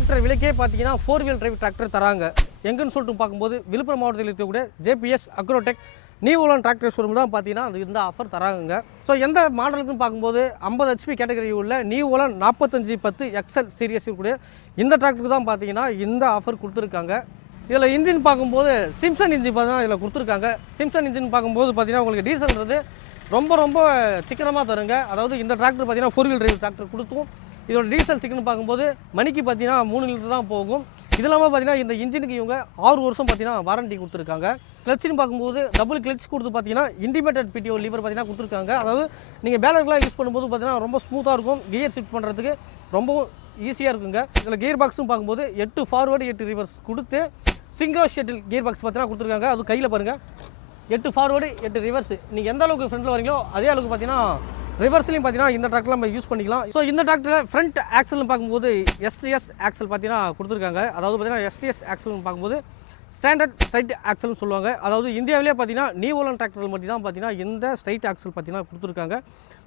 Tractor விலைக்கே பார்த்தீங்கன்னா four wheel drive tractor தராங்க. எங்கன்னு சொல்லிட்டு பார்க்கும்போது விழுப்புரம் மாவட்டத்தில் இருக்கக்கூடிய JPS agrotech new tractor showroom தான் பார்த்தீங்கன்னா அது இந்த ஆஃபர் தராங்க ஸோ எந்த மாடலுக்குன்னு பார்க்கும்போது ஐம்பது ஹெச்பி கேட்டகரி உள்ள நியூ நாற்பத்தஞ்சு பத்து எக்ஸல் சீரியஸ் இருக்கக்கூடிய இந்த டிராக்டருக்கு தான் பார்த்தீங்கன்னா இந்த ஆஃபர் கொடுத்துருக்காங்க. இதில் இன்ஜின் பார்க்கும்போது சிம்சன் இன்ஜின் பார்த்தீங்கன்னா இதில் கொடுத்துருக்காங்க. சிம்சன் இன்ஜின் பார்க்கும்போது பார்த்தீங்கன்னா உங்களுக்கு டீசல்ன்றது ரொம்ப ரொம்ப சிக்கனமாக தருங்க. அதாவது இந்த டிராக்டர் பார்த்தீங்கன்னா ஃபோர் வீல் டிரைவ் டிராக்டர் கொடுத்தும். இதோட டீசல் சிக்கன் பார்க்கும்போது மணிக்கு பார்த்தீங்கன்னா மூணு லிட்டர் தான் போகும். இது இல்லாமல் பார்த்தீங்கன்னா இந்த இன்ஜினுக்கு இவங்க ஆறு வருஷம் பார்த்தீங்கன்னா வாரண்டி கொடுத்துருக்காங்க. கிளச்சின்னு பார்க்கும்போது டபுள் கிளச் கொடுத்து பார்த்தீங்கன்னா இண்டிமேட்டட் பிடிஓ லிவர் பார்த்தீங்கன்னா கொடுத்துருக்காங்க. அதாவது நீங்கள் பேலர்லாம் யூஸ் பண்ணும்போது பார்த்தீங்கன்னா ரொம்ப ஸ்மூத்தாக இருக்கும். கியர் ஷிஃப்ட் பண்ணுறதுக்கு ரொம்பவும் ஈஸியாக இருக்குங்க. இதில் கியர் பாக்ஸும் பார்க்கும்போது எட்டு ஃபார்வேர்டு எட்டு ரிவர்ஸ் கொடுத்து சிங்கிள் ஷெட்டில் கியர் பாக்ஸ் பார்த்தீங்கன்னா கொடுத்துருக்காங்க. அது கையில் பாருங்கள் எட்டு ஃபார்வர்டு எட்டு ரிவர்ஸ் நீங்கள் எந்த அளவுக்கு ஃப்ரண்ட்டில் வரீங்களோ அதே அளவுக்கு பார்த்தீங்கன்னா ரிவர்ஸ்லையும் பார்த்தீங்கன்னா இந்த ட்ராக்டில் நம்ம யூஸ் பண்ணிக்கலாம். ஸோ இந்த ட்ராக்டரில் ஃப்ரண்ட் ஆக்சல்னு பார்க்கும்போது எஸ்டிஎஸ் ஆக்சல் பார்த்தீங்கன்னா கொடுத்துருக்காங்க. அதாவது பார்த்தீங்கன்னா எஸ்டிஎஸ் ஆக்சல்னு பார்க்கும்போது ஸ்டாண்டர்ட் ஸ்ட்ரைட் ஆக்சல்னு சொல்லுவாங்க. அதாவது இந்தியாவிலே பார்த்தீங்கன்னா நியூவலன் டிராக்டர் மட்டும் தான் பார்த்தீங்கன்னா இந்த ஸ்ட்ரைட் ஆக்சல் பார்த்தீங்கன்னா கொடுத்துருக்காங்க.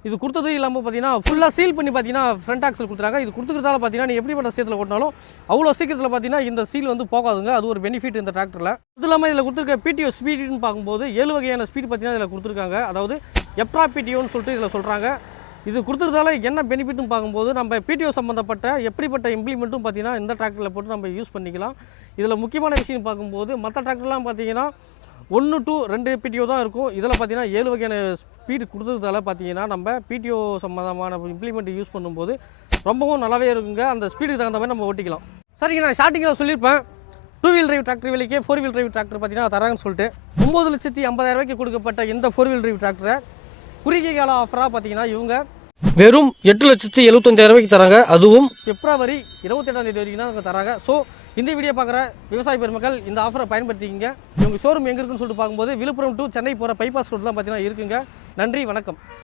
இது கொடுத்தது இல்லாமல் பார்த்தீங்கன்னா ஃபுல்லாக சீல் பண்ணி பார்த்தீங்கன்னா ஃப்ரண்ட் ஆக்சல் கொடுத்துருக்காங்க இது கொடுத்துக்கிறதால பார்த்தீங்கன்னா நீ எப்படிப்பட்ட சேத்தில் ஓட்டினாலும் அவ்வளோ சீக்கிரத்தில் பார்த்தீங்கன்னா இந்த சீல் வந்து போகாதுங்க. அது ஒரு பெனிஃபிட் இந்த டிராக்டரில் அது இல்லாமல் இதில் கொடுத்துருக்க பிடிஓ ஸ்பீடுன்னு பார்க்கும்போது ஏழு வகையான ஸ்பீட் பார்த்தீங்கன்னா இதில் கொடுத்துருக்காங்க. அதாவது எப்ரா பிடிஓன்னு சொல்லிட்டு இதில் சொல்கிறாங்க இது கொடுத்துறதால என்ன பெனிஃபிட்னு பார்க்கும்போது நம்ம பிடிஓ சம்மந்தப்பட்ட எப்படிப்பட்ட இம்ப்ளிமெண்ட்டும் பார்த்தீங்கன்னா இந்த டிராக்டரில் போட்டு நம்ம யூஸ் பண்ணிக்கலாம். இதில் முக்கியமான விஷயம் பார்க்கும்போது மற்ற டிராக்டர்லாம் பார்த்தீங்கன்னா ஒன்று டு ரெண்டு பிடிஓ தான் இருக்கும். இதில் பார்த்தீங்கன்னா ஏழு வகையான ஸ்பீடு கொடுத்ததால பார்த்தீங்கன்னா நம்ம பிடிஓ சம்மந்தமான இம்ப்ளிமெண்ட் யூஸ் பண்ணும்போது ரொம்பவும் நல்லாவே இருக்குங்க. அந்த ஸ்பீடுக்கு தகுந்த மாதிரி நம்ம ஓட்டிக்கலாம். சரிங்க நான் ஸ்டார்டிங்கில் சொல்லியிருப்பேன். டூ வீல் டிரைவ் டிராக்டர் விலைக்கே ஃபோர் வீல் டிரைவ் டிராக்டர் பார்த்தீங்கன்னா தராங்கன்னு சொல்லிட்டு ஒம்பது லட்சத்தி ஐம்பதாயிரம் ரூபாய்க்கு கொடுக்கப்பட்ட இந்த ஃபோர் வீல் டிரைவ் டிராக்டரை குறுகிய கால ஆஃபராக பார்த்தீங்கன்னா இவங்க வெறும் எட்டு லட்சத்தி எழுபத்தஞ்சாயிரம் ரூபாய்க்கு தராங்க. அதுவும் பிப்ரவரி இருபத்தெட்டாம் தேதி வரைக்கும் தான் அவங்க தராங்க. ஸோ இந்த வீடியோ பார்க்குற விவசாய பெருமக்கள் இந்த ஆஃபரை பயன்படுத்திக்கிங்க. இவங்க ஷோரூம் எங்கே இருக்குன்னு சொல்லிட்டு பார்க்கும்போது விழுப்புரம் டு சென்னை போகிற பைபாஸ் ரோடு தான் பார்த்தீங்கன்னா இருக்குங்க. நன்றி வணக்கம்.